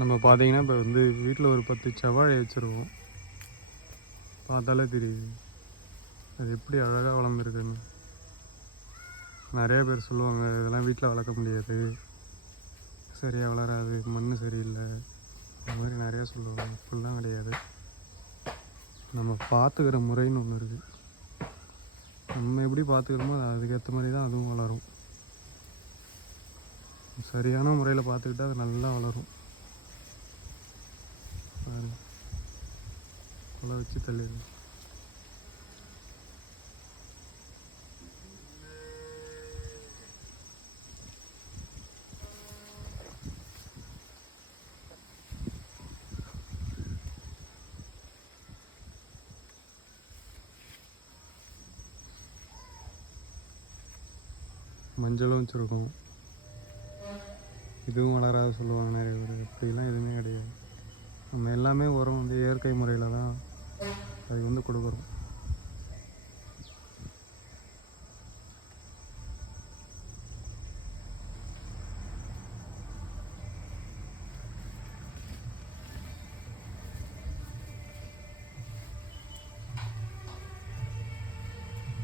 நம்ம பார்த்தீங்கன்னா இப்போ வந்து வீட்டில் ஒரு 10 செவ்வாழை வச்சுருக்கோம். பார்த்தாலே தெரியுது அது எப்படி அழகாக வளர்ந்துருக்குன்னு. நிறைய பேர் சொல்லுவாங்க இதெல்லாம் வீட்டில் வளர்க்க முடியாது, சரியாக வளராது, மண் சரியில்லை, இந்த மாதிரி நிறையா சொல்லுவாங்க. இப்படிலாம் கிடையாது. நம்ம பார்த்துக்கிற முறைன்னு ஒன்று இருக்குது. நம்ம எப்படி பார்த்துக்கிறோமோ அதுக்கேற்ற மாதிரி தான் அதுவும் வளரும். சரியான முறையில் பார்த்துக்கிட்டா அது நல்லா வளரும். அவ்வளோ வச்சு தள்ளிடுது. மஞ்சளும் வச்சுருக்கோம். இதுவும் வளராது சொல்லுவாங்க நிறைய பேர். இப்படிலாம் எதுவுமே கிடையாது. நம்ம எல்லாமே உரம் வந்து இயற்கை முறையில் தான் அது வந்து கொடுக்குறோம்.